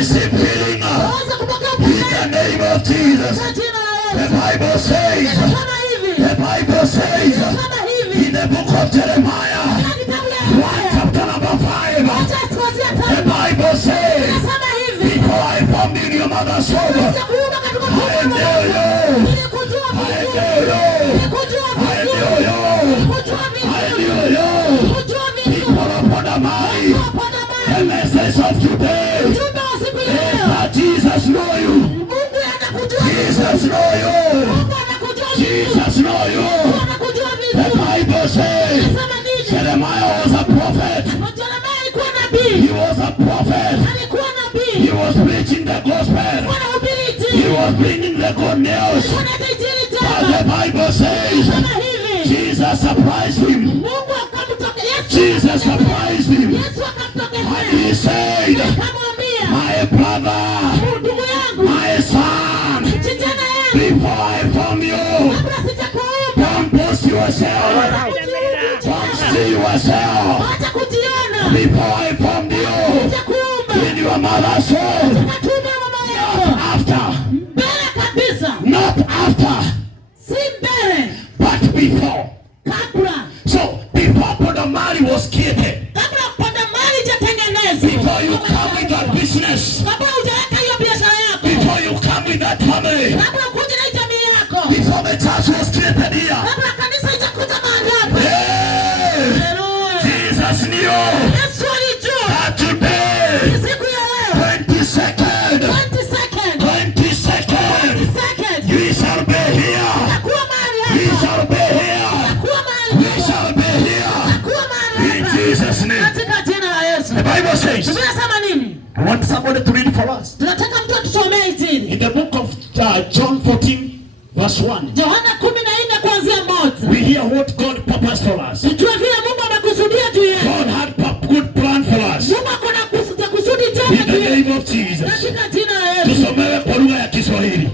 receive healing in the name of Jesus. The Bible says, in the book of Jeremiah, 1 chapter number 5, the Bible says, before I formed in your mother's womb, I knew you. People upon the mighty, the message of today is that Jesus know you. Jesus know you. Jesus know you. The Bible says Jeremiah was a prophet. He was a prophet. He was preaching the gospel. He was bringing the good news. But the Bible says Jesus surprised him. Jesus surprised him. And he said, my brother, my son, before I formed you, don't boast yourself. Don't see yourself. Before I formed you in your mother's womb, not after, but before. So before Podamari was created, before you come with that business, before you come with that family, before the church was created here, Jesus knew that today, 22nd, you shall be here. We shall be here. We shall be here. In Jesus' name. The Bible says, I want somebody to read for us. In the book of John 14, verse 1. We hear what God purposed for us. God had a good plan for us. In the name of Jesus. Tusomewe kwa lugha ya Kiswahili.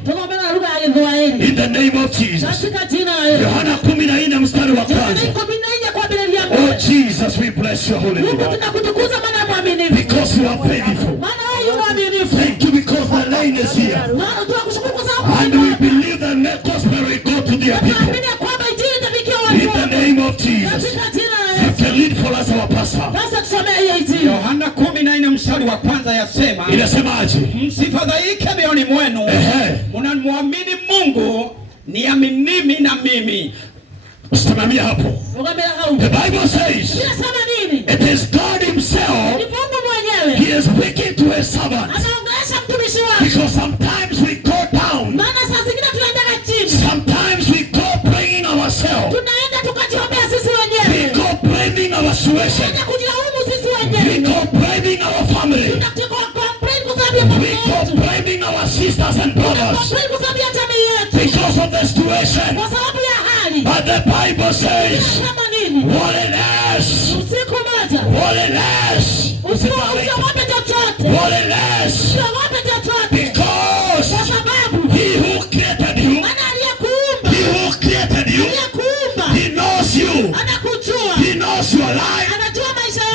In the name of Jesus. Yohana 14 mstari wa kwanza. Oh Jesus, we bless your holy name. Because you are faithful. Thank you because the rain is here. And we believe that the gospel will go to their people. In the name of Jesus. You can lead for us our pastor. Yohana 14 mstari wa kwanza yasema, inasemaje? Msifadhaike mioyoni mwenu. Mnamwamini Mungu, niaminini na mimi. Usitamamia hapo. The Bible says it is God himself. He is speaking to a servant. Because sometimes we go down. Sometimes we go bringing ourselves. We go blaming our situation. We go blaming our family. We go blaming our sisters and brothers because of the situation. But the Bible says, holiness, holiness, holiness, because he who created you, he knows you, he knows your life,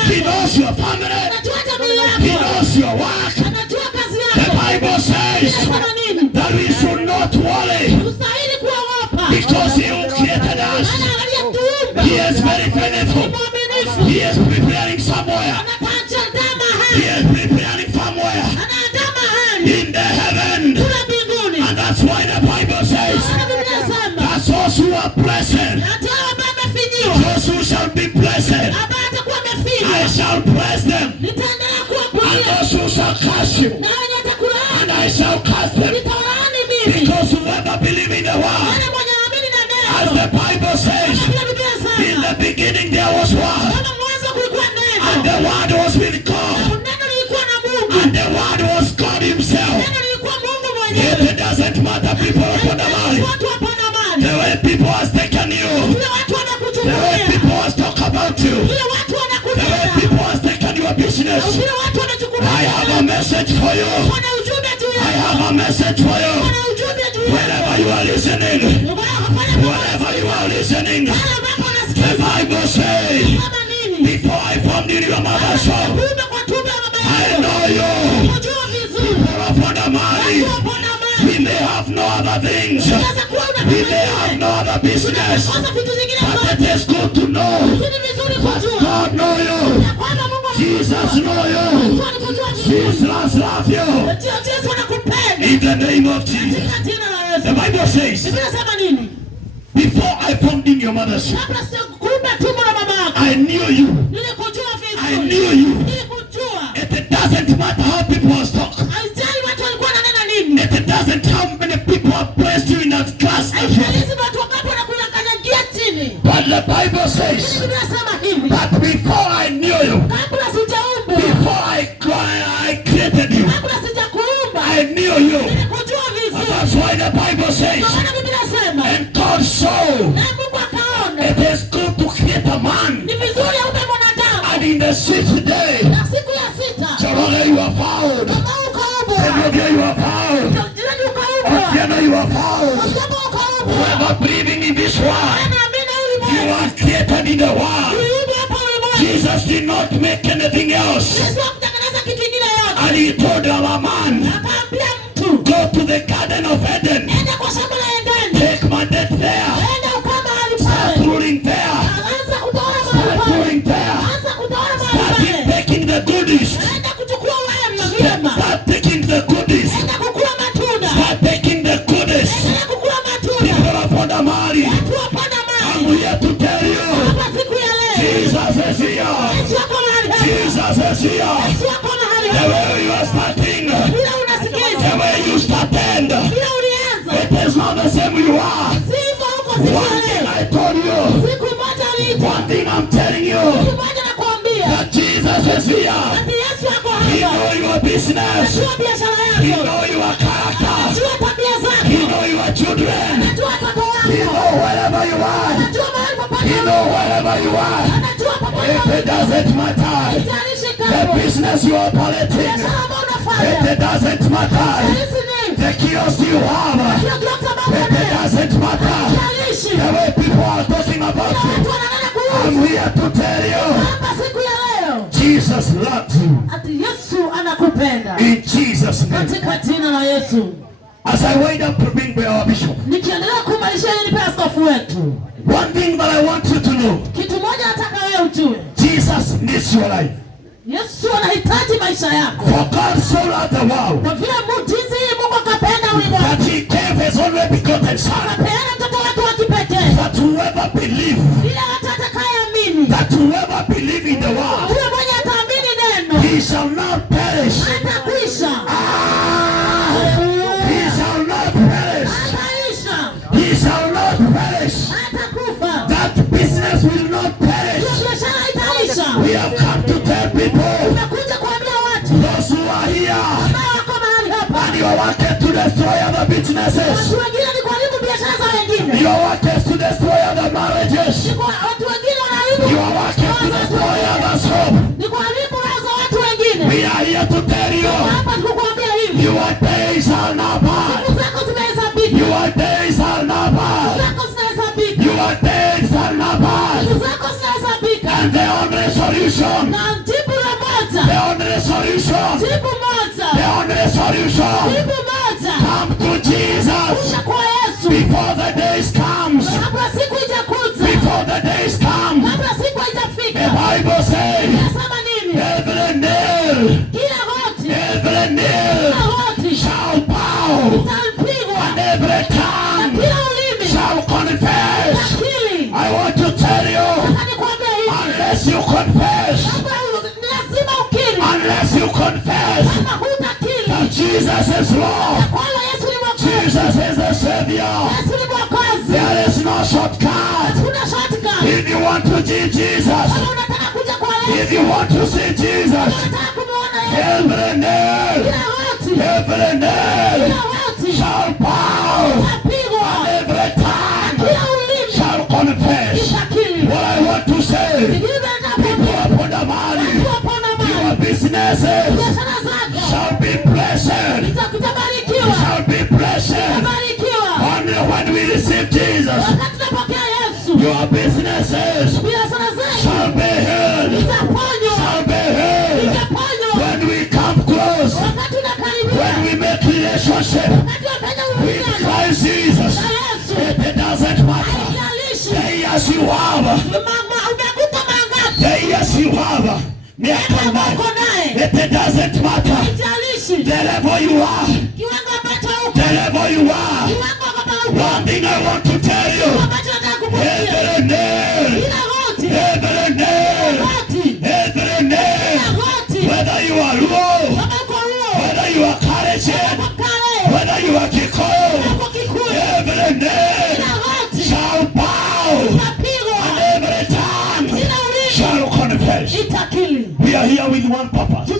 he knows your family, he knows your work. The Bible says that we should not worry because he who created us, he is very faithful. He is preparing somewhere. He is preparing somewhere in the heaven. And that's why the Bible says that those who are blessed, those who shall be blessed, I shall bless them. And those who shall curse you, and I shall curse them. Because whoever believes in the word, as the Bible says, in the beginning there was word, and the word was with God, and the word was God himself. It doesn't matter, people upon the line, the way people has taken you, the way people has talked about you, the way people has taken your business. I have a message for you. I have a message for you. Wherever you are listening, wherever you are listening, the Bible says, before I formed in your mother's womb, I other things. We may have no other business. But it is good to know that God knows you. Jesus knows you. Jesus loves you. In the name of Jesus. The Bible says, before I formed in your mother's womb, I knew you. I knew you. It doesn't matter how people talk. It doesn't matter how many people have placed you in that class. But the Bible says that before I knew you, before I created you, I knew you. And that's why the Bible says, and God saw it is good to create a man, and in the sixth day, Jehovah you are found. Jehovah you are found. Jehovah you are found. Whoever breathing in this world, you are created in the world. Jesus did not make anything else. And he told our man, go to the Garden of Eden. Take mandate there. Start ruling there. Start ruling there. Start taking the goodies. Start taking the goodies. Start taking the goodies. People upon the money. I'm here to tell you, Jesus is here. Jesus is here. The way you are starting, the way you started, it is not the same you are. One thing I told you, one thing I'm telling you, that Jesus is here. He knows your business. He knows your character. He knows your children. He knows wherever you are. He knows wherever you are. If it doesn't matter, the business you are operating, if it doesn't matter, the kiosk you have, if it doesn't matter, the way people are talking about you, I'm here to tell you, Jesus loves you. In Jesus' name. As I wait up to bring by our bishop, one thing that I want you to know, Jesus needs your life. For God so loved the world that he gave his only begotten Son, that whoever believes in the world, he shall not perish. He shall not perish. He shall not perish. That business will not perish. We have come to tell people, those who are here, and you are working to destroy other businesses, you are working to destroy other marriages, you are working to destroy others' hope. We are here to tell you, your days are not bad. Your days are not bad. Your days are not bad. And the only solution, come to Jesus before the days comes. Before the days come, the Bible says, every knee shall bow, and every tongue shall confess. I want to tell you, unless you confess that Jesus is Lord, Jesus is the Savior, there is no shortcut. If you want to see Jesus, if you want to see Jesus, every knee shall bow, and every tongue shall confess. What I want to say, people upon the money, your businesses shall be blessed. Shall be blessed. Only when we receive Jesus, your businesses shall be healed. Shall be healed. When we come close, when we make relationship with Christ years you have, the years you have, it doesn't matter the level you are, the level you are. One thing I want to tell you, every nail, whether you are low, whether you are Kalenjin, whether you are Kikuyu, every nail shall bow and every tongue shall confess. We are here with one purpose,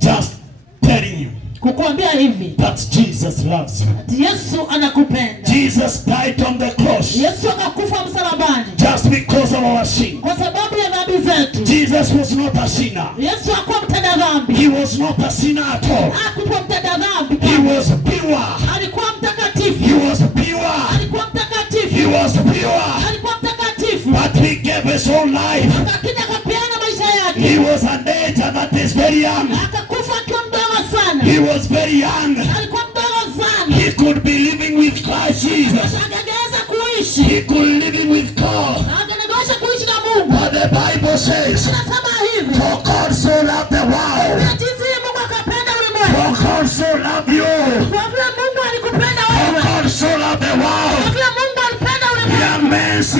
just telling you kukuambia hivi that Jesus loves you. Yesu anakupenda. Jesus died on the cross. Yesu akakufa msalabani Just because of our sin. kwa sababu ya dhambi zetu. Jesus was not a sinner. Yesu hakuwa mtenda dhambi. He was not a sinner at all. Hakuwa mtenda dhambi. He was pure. Alikuwa mtakatifu. He was pure. Alikuwa mtakatifu. He was pure. Alikuwa mtakatifu. But he gave his whole life. Akakija akapeana maisha yake. He was an age that is very young. Akakufa akiwa mdogo sana. He was very young. Alikuwa mdogo sana. He could be living with Christ Jesus. Angeweza kuishi. He could live with God. Angeweza kuishi na Mungu. But the Bible says, Anasema hivi. for God so loved the world. Jinsi Mungu akapenda ulimwengu. For God so loved you. Kwa vile Mungu alikupenda For wewe. God so loved the world. Kwa vile Mungu alipenda ulimwengu.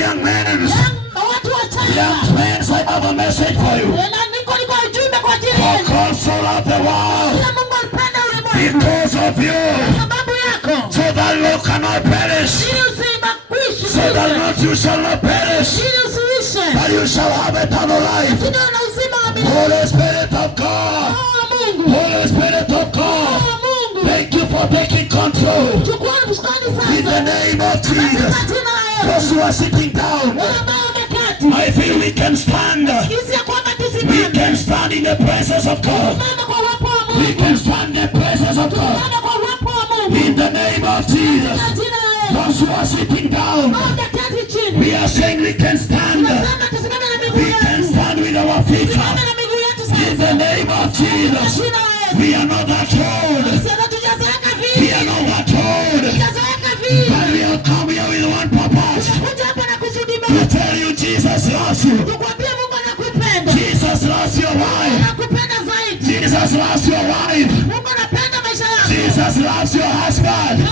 Young men. Watu wachanga. Young men, I have a message for you. Niko ujumbe kwa ajili For yenu. God so loved the world. Kwa Mungu alipenda ulimwengu. Because of you. Sababu yako. So that you cannot perish. Ili usibakuishi. So that not you shall not perish. Ili usiishe. But you shall have eternal life. Lakini una uzima wa milele. Holy Spirit of God. Mungu. Holy Spirit of God. Mungu. Thank you for taking control. Chukua mshikani sasa. In the name of Jesus. Those who are sitting down, I feel we can stand. We can stand in the presence of God. We can stand in the presence of God. In the name of Jesus. Those who are sitting down, we are saying we can stand. We can stand with our feet up. In the name of Jesus. We are not that old. We are not that old. But we have come here with one purpose. To tell you Jesus loves you. Jesus loves your wife. Jesus loves your wife. Jesus loves your husband.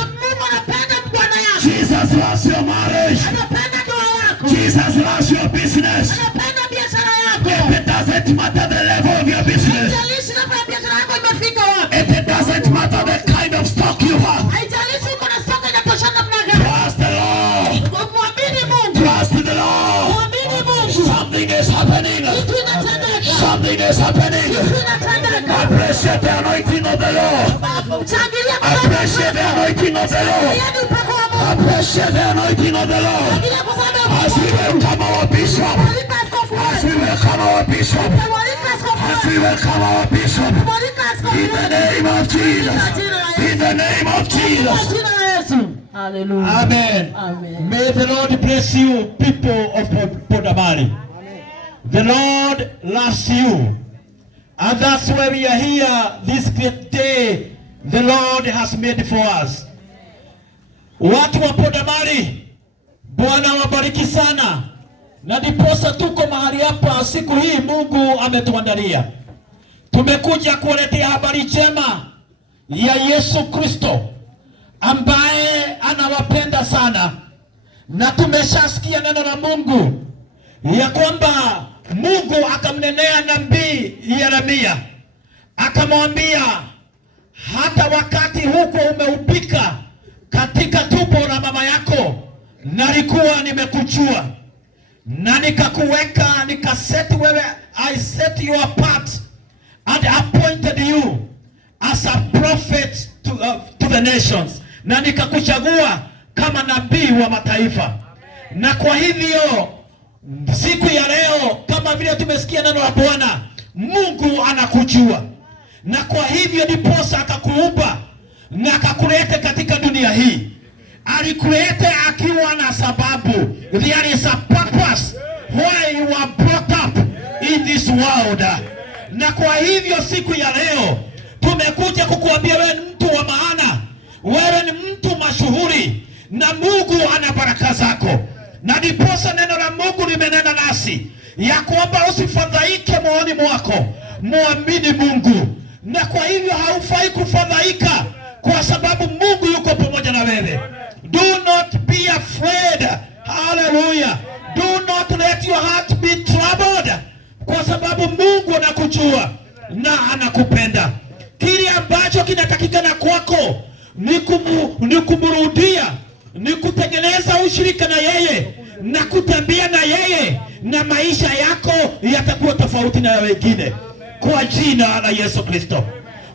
Jesus loves your marriage. Jesus loves your business. If it doesn't matter the level of your business, if it doesn't matter the kind of stock you have, trust the Lord. Trust the Lord. Something is happening. Something is happening. Appreciate the anointing of the Lord. Appreciate the anointing of the Lord. Appreciate the anointing of the Lord. As we welcome our bishop. As we welcome our bishop. As we welcome our bishop. In the name of Jesus. In the name of Jesus. Hallelujah. Amen. Amen. May the Lord bless you, people of Podamali. The Lord loves you. And that's why we are here this great day the Lord has made for us. Watu wa Podamali, Bwana wabariki sana. Na ndiposa tuko mahali hapa siku hii Mungu ametuandalia. Tumekuja kuwaletea habari njema ya Yesu Kristo ambaye anawapenda sana. Na tumeshasikia neno la Mungu ya kwamba Mungu akamnenea nabii Yeremia, akamwambia hata wakati huko umeupika katika tumbo la mama yako, nalikuwa nimekujua na nikakuweka, nikaseti wewe, I set you apart and appointed you as a prophet to the nations, na nikakuchagua kama nabii wa mataifa. Na kwa hivyo siku ya leo, kama vile tumesikia neno la Bwana, Mungu anakujua, na kwa hivyo ndiposa akakuumba na akakuleta katika dunia hii. Alikuleta akiwa na sababu. There is a purpose why you are brought up in this world. Na kwa hivyo siku ya leo tumekuja kukuambia wewe ni mtu wa maana, wewe ni mtu mashuhuri, na Mungu ana baraka zako. Na ndiposa neno la Mungu limenena nasi ya kwamba usifadhaike moyoni mwako, muamini Mungu. Na kwa hivyo haufai kufadhaika, kwa sababu Mungu yuko pamoja na wewe. Do not be afraid. Hallelujah. Do not let your heart be troubled, kwa sababu Mungu anakujua na anakupenda. Kile ambacho kinatakikana kwako ni kumrudia, ni kutengeneza ushirika na yeye na kutembea na yeye, na maisha yako yatakuwa tofauti na wengine, kwa jina la Yesu Kristo.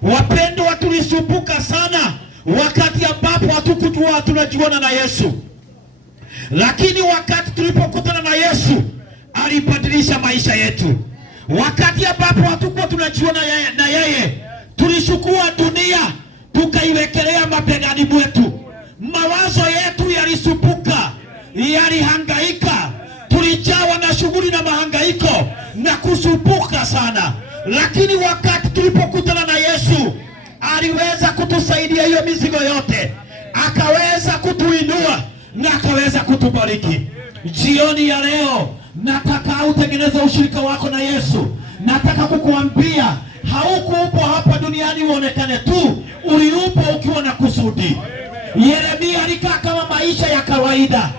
Wapendwa, tulisumbuka sana wakati ambapo hatukujua tunajuana na Yesu, lakini wakati tulipokutana na Yesu alibadilisha maisha yetu. Wakati ambapo hatukuwa tunajuana na yeye, tulishukua dunia tukaiwekelea mabegani mwetu. Mawazo yetu yalisumbuka, yalihangaika, tulijawa na shughuli na mahangaiko na kusumbuka sana. Lakini wakati tulipokutana na Yesu, aliweza kutusaidia hiyo mizigo yote, akaweza kutuinua na akaweza kutubariki. Jioni ya leo nataka utengeneze ushirika wako na Yesu. Nataka kukuambia haukuupo hapa duniani uonekane tu, uliupo ukiwa na kusudi. Yeremia alikaa kama maisha ya kawaida,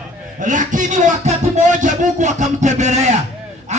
lakini wakati mmoja Mungu akamtembelea,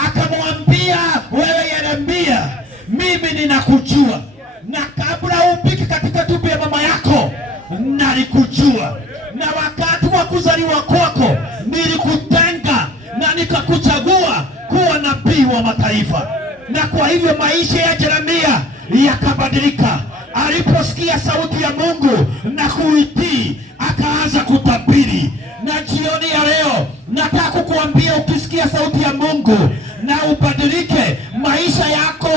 akamwambia, wewe Yeremia, mimi ninakujua, na kabla upike katika tumbo ya mama yako nalikujua, na wakati wa kuzaliwa kwako nilikutenga na nikakuchagua kuwa nabii wa mataifa. Na kwa hivyo maisha ya Yeremia yakabadilika aliposikia sauti ya Mungu na kuitii, akaanza kutabiri. Na jioni ya leo nataka kukuambia, ukisikia sauti ya Mungu na ubadilike, maisha yako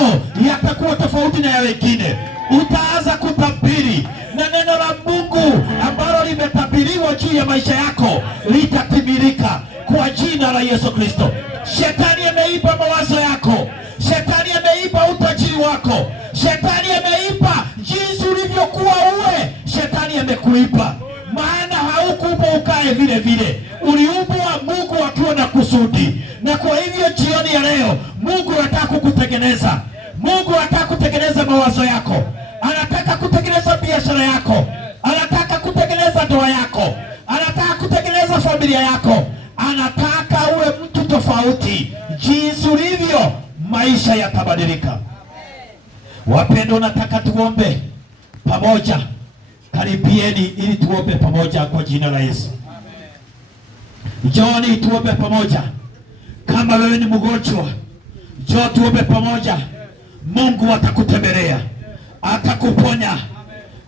yatakuwa tofauti na ya wengine. Utaanza kutabiri na neno la Mungu ambalo limetabiriwa juu ya maisha yako litatimilika kwa jina la Yesu Kristo. Shetani ameiba mawazo yako, shetani ameiba utajiri wako, shetani ameiba jinsi ulivyokuwa uwe. Shetani amekuiba, maana haukuumbwa ukae vile vile, uliumbwa Mungu akiwa na kusudi. Na kwa hivyo jioni ya leo Mungu anataka kukutengeneza. Mungu anataka kutengeneza mawazo yako, anataka kutengeneza biashara yako, anataka kutengeneza ndoa yako, anataka kutengeneza familia yako, anataka uwe mtu tofauti. Jinsi ulivyo, maisha yatabadilika. Wapendwa, nataka tuombe pamoja. Karibieni ili tuombe pamoja kwa jina la Yesu. Njooni tuombe pamoja. Kama wewe ni mgonjwa, njoo tuombe pamoja. Mungu atakutembelea, atakuponya.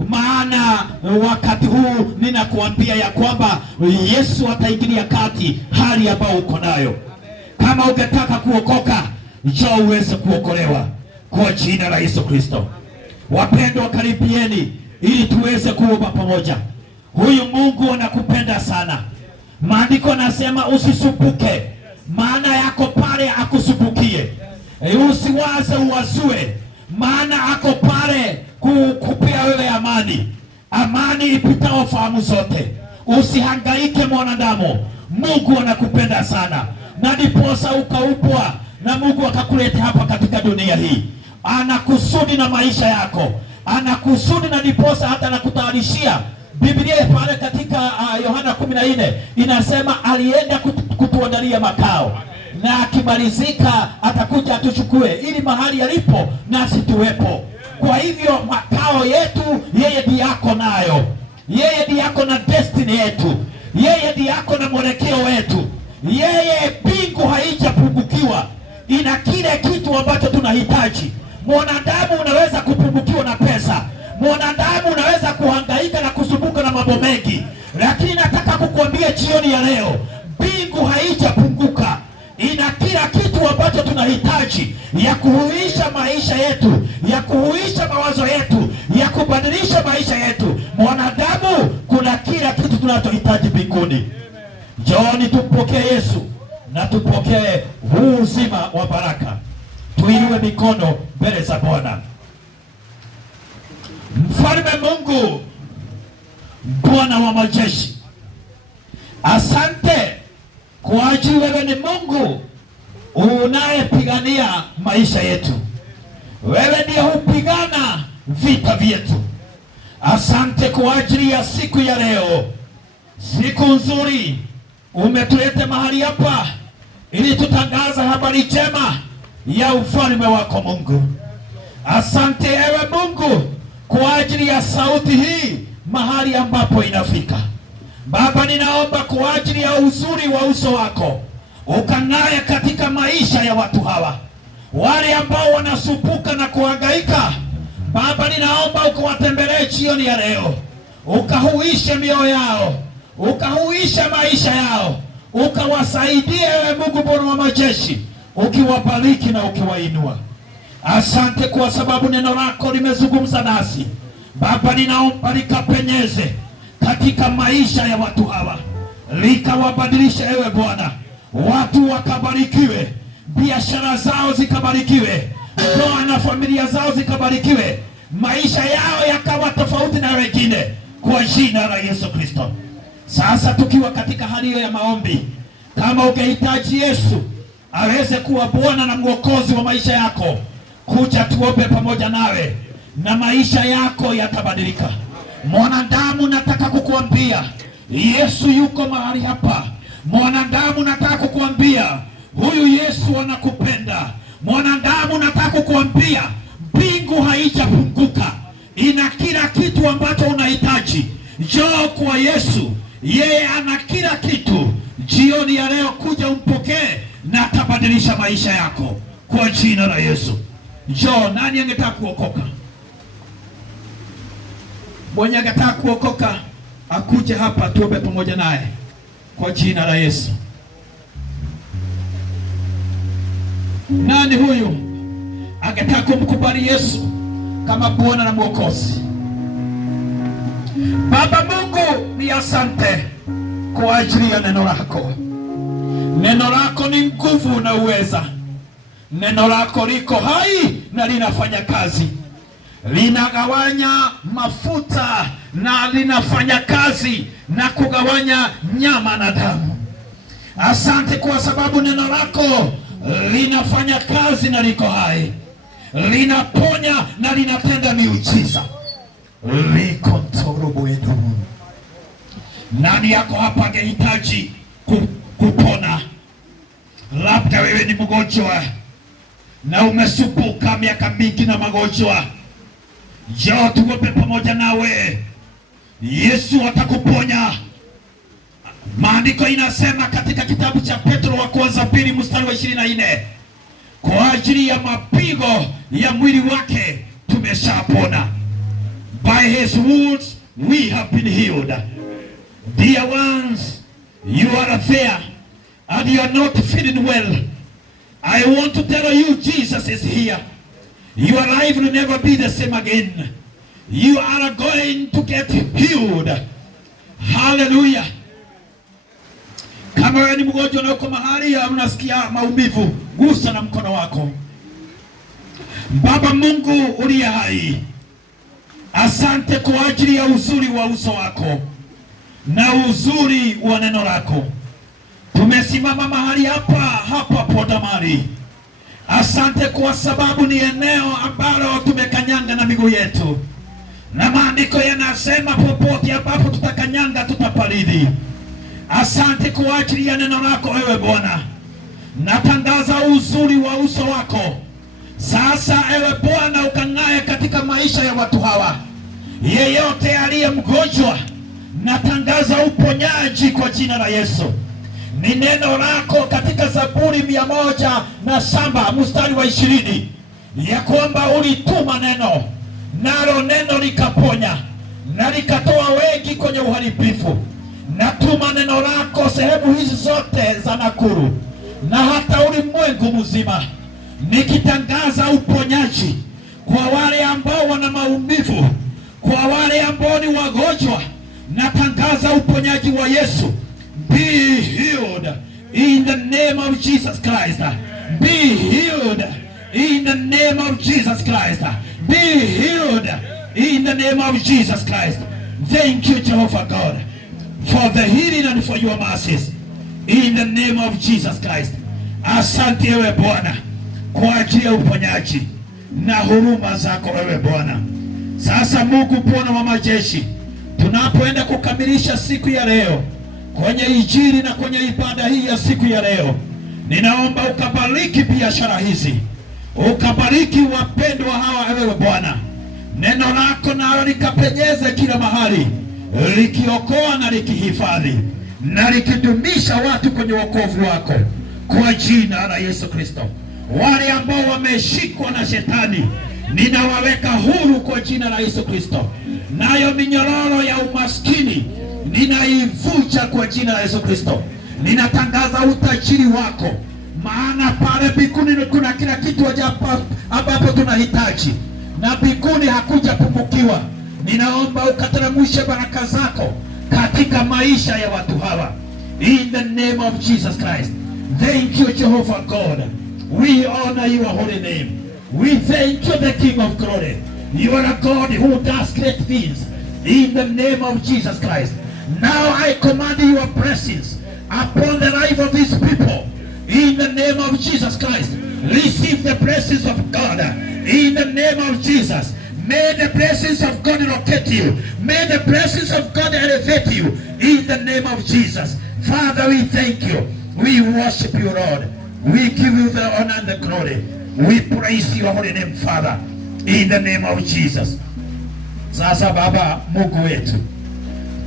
Maana wakati huu ninakuambia ya kwamba Yesu ataingilia kati hali ambayo uko nayo. Kama ungetaka kuokoka, njoo uweze kuokolewa kwa jina la Yesu Kristo. Wapendwa, karibieni ili tuweze kuomba pamoja. Huyu Mungu anakupenda sana. Maandiko yanasema usisumbuke, maana yako pale akusumbukie. Usiwaze uwazue, maana ako pale kukupea wewe amani, amani ipitao fahamu zote. Usihangaike mwanadamu, Mungu anakupenda sana, na ndiposa ukaupwa na Mungu akakuleta hapa katika dunia hii. Anakusudi na maisha yako, anakusudi, na ndiposa hata anakutayarishia. Biblia pale katika Yohana 14 inasema alienda kutuandalia makao, na akimalizika atakuja atuchukue, ili mahali alipo nasi tuwepo. Kwa hivyo makao yetu yeye ndiye yako nayo, yeye ndiye yako na destiny yetu, yeye ndiye yako na mwelekeo wetu. Yeye mbingu haijapungukiwa, ina kile kitu ambacho tunahitaji. Mwanadamu unaweza kupungukiwa na pesa, mwanadamu unaweza kuhangaika na kusumbuka na mambo mengi, lakini nataka kukuambia jioni ya leo, mbingu haijapunguka, ina kila kitu ambacho tunahitaji ya kuhuisha maisha yetu, ya kuhuisha mawazo yetu, ya kubadilisha maisha yetu. Mwanadamu, kuna kila kitu tunachohitaji mbinguni. Njooni tumpokee Yesu na tupokee huu uzima wa baraka. Tuinue mikono mbele za Bwana. Mfalme Mungu, Bwana wa majeshi, asante kwa ajili wewe ni Mungu unayepigania maisha yetu. Wewe ndiye hupigana vita vyetu. Asante kwa ajili ya siku ya leo, siku nzuri. Umetuleta mahali hapa ili tutangaza habari njema ya ufalme wako Mungu. Asante ewe Mungu kwa ajili ya sauti hii mahali ambapo inafika. Baba, ninaomba kwa ajili ya uzuri wa uso wako ukang'ae katika maisha ya watu hawa, wale ambao wanasumbuka na kuhangaika. Baba, ninaomba ukawatembelee jioni ya leo, ukahuishe mioyo yao, ukahuishe maisha yao, ukawasaidie ewe Mungu Bwana wa majeshi, ukiwabariki na ukiwainua. Asante kwa sababu neno lako limezungumza nasi. Baba, ninaomba likapenyeze katika maisha ya watu hawa, likawabadilisha ewe Bwana, watu wakabarikiwe, biashara zao zikabarikiwe, ndoa na familia zao zikabarikiwe, maisha yao yakawa tofauti na wengine, kwa jina la Yesu Kristo. Sasa tukiwa katika hali hiyo ya maombi, kama ukihitaji Yesu aweze kuwa Bwana na Mwokozi wa maisha yako, kuja tuombe pamoja nawe na maisha yako yatabadilika. Mwanadamu, nataka kukuambia Yesu yuko mahali hapa. Mwanadamu, nataka kukuambia huyu Yesu anakupenda. Mwanadamu, nataka kukuambia mbingu haijapunguka, ina kila kitu ambacho unahitaji. Njoo kwa Yesu, yeye ana kila kitu. Jioni ya leo kuja umpokee na atabadilisha maisha yako kwa jina la Yesu. Njoo. Nani angetaka kuokoka? Mwenye angetaka kuokoka akuje hapa tuombe pamoja naye kwa jina la Yesu. Nani huyu angetaka kumkubali Yesu kama Bwana na Mwokozi? Baba Mungu, ni asante kwa ajili ya neno lako. Neno lako ni nguvu na uweza. Neno lako liko hai na linafanya kazi, linagawanya mafuta na linafanya kazi na kugawanya nyama na damu. Asante kwa sababu neno lako linafanya kazi na liko hai, linaponya na linatenda miujiza. Liko mtorobo edu. Nani yako hapa angehitaji kupona? Labda wewe ni mgonjwa na umesumbuka miaka mingi na magonjwa. Njoo tuombe pamoja nawe. Yesu atakuponya. Maandiko inasema katika kitabu cha Petro wa kwanza 2 mstari wa 24, kwa ajili ya mapigo ya mwili wake tumeshapona. By his wounds we have been healed. Dear ones, you are there and you are not feeling well. I want to tell you, Jesus is here. Your life will never be the same again. You are going to get healed. Hallelujah. Kama wewe ni mgonjwa na uko mahali unasikia maumivu, gusa na mkono wako. Baba Mungu uliye hai, asante kwa ajili ya uzuri wa uso wako na uzuri wa neno lako. Tumesimama mahali hapa Podamali. Asante kwa sababu ni eneo ambalo tumekanyanga na miguu yetu, na maandiko yanasema popote ambapo tutakanyanga tutapalidi. Asante kwa ajili ya neno lako ewe Bwana. Natangaza uzuri wa uso wako sasa ewe Bwana, ukang'ae katika maisha ya watu hawa. Yeyote aliye mgonjwa, natangaza uponyaji kwa jina la Yesu. Ni neno lako katika Zaburi 107 mstari wa 20 ya kwamba ulituma neno, nalo neno likaponya na likatoa wengi kwenye uharibifu. Natuma neno lako sehemu hizi zote za Nakuru na hata ulimwengu mzima, nikitangaza uponyaji kwa wale ambao wana maumivu, kwa wale ambao ni wagonjwa. Natangaza uponyaji wa Yesu. Be healed in the name of Jesus Christ. Be healed in the name of Jesus Christ. Be healed in the name of Jesus Christ. Thank you, Jehovah God, for the healing and for your mercies. in the name of Jesus Christ. Asante ewe Bwana kwa ajili ya uponyaji na huruma zako ewe Bwana. Sasa Mungu Bwana wa majeshi, tunapoenda kukamilisha siku ya leo kwenye injili na kwenye ibada hii ya siku ya leo, ninaomba ukabariki biashara hizi, ukabariki wapendwa hawa ewe Bwana. Neno lako nalo likapenyeze kila mahali, likiokoa na likihifadhi na likidumisha watu kwenye wokovu wako, kwa jina la Yesu Kristo. Wale ambao wameshikwa na shetani ninawaweka huru kwa jina la Yesu Kristo. Nayo minyororo ya umaskini ninaivuja kwa jina la Yesu Kristo. Ninatangaza utajiri wako, maana pale mbinguni kuna kila kitu ambapo tunahitaji, na mbinguni hakujapungukiwa. Ninaomba ukateremshe baraka zako katika maisha ya watu hawa, in the name of Jesus Christ. Thank you Jehovah God. We honor your holy name. We thank you the King of glory. You are a God who does great things, in the name of Jesus Christ. Now I command your blessings upon the life of these people, in the name of Jesus Christ. Receive the blessings of God, in the name of Jesus. May the blessings of God locate you. May the blessings of God elevate you, in the name of Jesus. Father, we thank you. We worship you, Lord. We give you the honor and the glory. We praise your holy name, Father, in the name of Jesus. Sasa Baba Mungu wetu,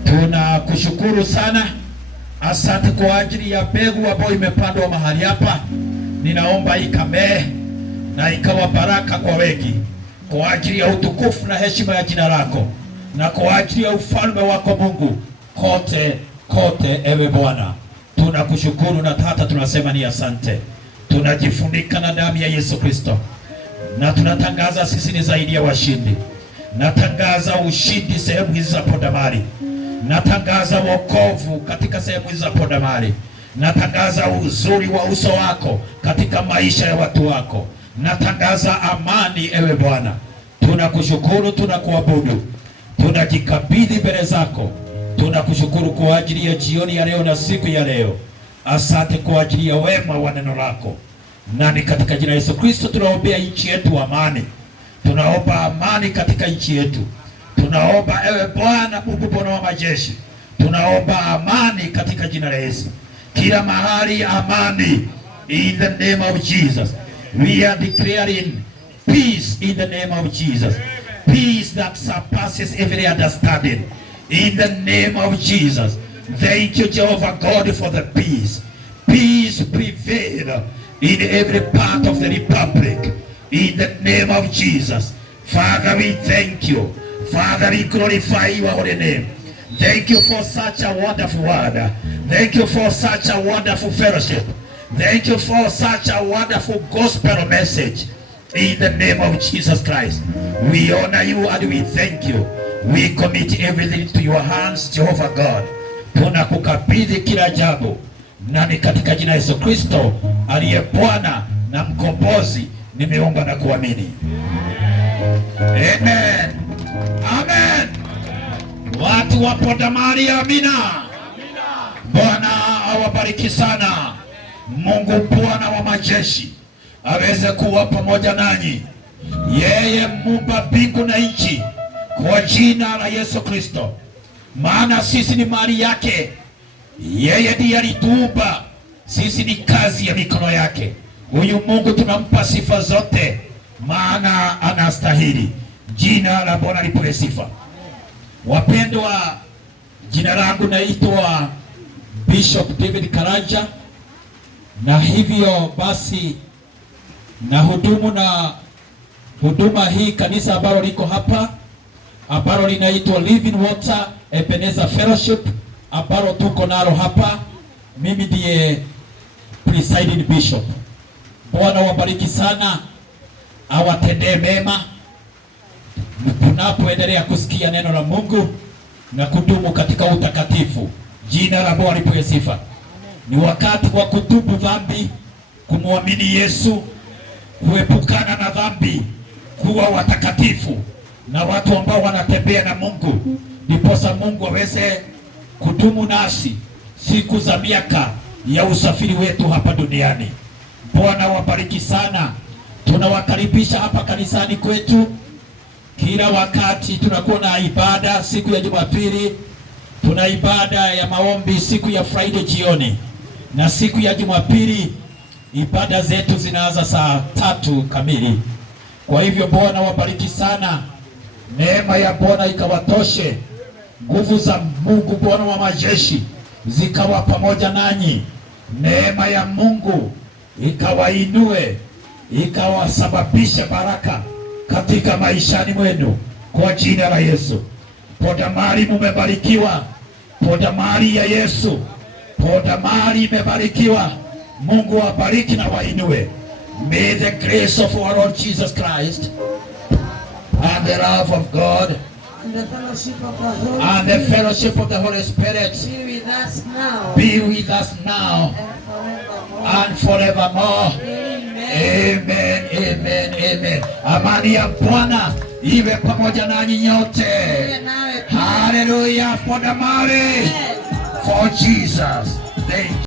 tunakushukuru sana. Asante kwa ajili ya mbegu ambayo imepandwa mahali hapa. Ninaomba ikamee na ikawa baraka kwa wengi, kwa ajili ya utukufu na heshima ya jina lako, na kwa ajili ya ufalme wako Mungu kote kote. Ewe Bwana, tunakushukuru na hata tunasema ni asante. Tunajifunika na damu ya Yesu Kristo, na tunatangaza sisi ni zaidi ya washindi. Natangaza ushindi sehemu hizi za Podamari. Natangaza wokovu katika sehemu hizi za Podamari. Natangaza uzuri wa uso wako katika maisha ya watu wako. Natangaza amani ewe Bwana. Tunakushukuru, tunakuabudu, tunajikabidhi mbele zako. Tunakushukuru kwa ajili ya jioni ya leo na siku ya leo. Asante kwa ajili ya wema wa neno lako. Nani katika jina Yesu Kristo tunaombea nchi yetu amani. Tunaomba amani katika nchi yetu. Tunaomba ewe Bwana Mungu Bwana wa majeshi, tunaomba amani katika jina la Yesu. Kila mahali amani, in the name of Jesus. We are declaring peace in the name of Jesus. Peace that surpasses every understanding, in the name of Jesus. Thank you Jehovah God for the peace. Peace prevail in every part of the republic, in the name of Jesus. Father, we thank you. Father, we glorify your holy name. Thank you for such a wonderful word. Thank you for such a wonderful fellowship. Thank you for such a wonderful gospel message, in the name of Jesus Christ. We honor you and we thank you. We commit everything to your hands, Jehovah God. Tunakukabidhi kila jambo, na ni katika jina Yesu Kristo aliye Bwana na mkombozi nimeomba na kuamini. Amen. Amen. Watu wa Podamari, amina. Bwana awabariki sana. Mungu Bwana wa majeshi aweze kuwa pamoja nanyi. Yeye muumba mbingu na nchi, kwa jina la Yesu Kristo. Maana sisi ni mali yake. Yeye ndiye alituumba. Sisi ni kazi ya mikono yake. Huyu Mungu tunampa sifa zote, maana anastahili. Jina la Bwana lipewe sifa. Wapendwa, jina langu naitwa Bishop David Karanja, na hivyo basi na huduma hii kanisa ambalo liko hapa, ambalo linaitwa Living Water Ebenezer Fellowship, ambalo tuko nalo hapa. Mimi ndiye presiding bishop. Bwana wabariki sana, awatendee mema tunapoendelea kusikia neno la Mungu na kudumu katika utakatifu. Jina la Bwana lipewe sifa. Ni wakati wa kutubu dhambi, kumwamini Yesu, kuepukana na dhambi, kuwa watakatifu na watu ambao wanatembea na Mungu, ndiposa Mungu aweze kudumu nasi siku za miaka ya usafiri wetu hapa duniani. Bwana wabariki sana. Tunawakaribisha hapa kanisani kwetu. Kila wakati tunakuwa na ibada siku ya Jumapili, tuna ibada ya maombi siku ya Friday jioni, na siku ya Jumapili ibada zetu zinaanza saa 3 kamili. Kwa hivyo Bwana wabariki sana. Neema ya Bwana ikawatoshe. Nguvu za Mungu Bwana wa majeshi zikawa pamoja nanyi. Neema ya Mungu ikawainue, ikawasababisha baraka katika maishani mwenu kwa jina la Yesu. Podamari mumebarikiwa. Podamari ya Yesu. Podamari imebarikiwa. Mungu wabariki na wainue. May the grace of our Lord Jesus Christ and the love of God And the fellowship of the Holy and the fellowship of the Holy Spirit be with us now be with us now and forevermore. and forevermore. Amen, amen, amen. Amani ya Bwana iwe pamoja nanyi nyote. Hallelujah. Podamari for Jesus. Thank you.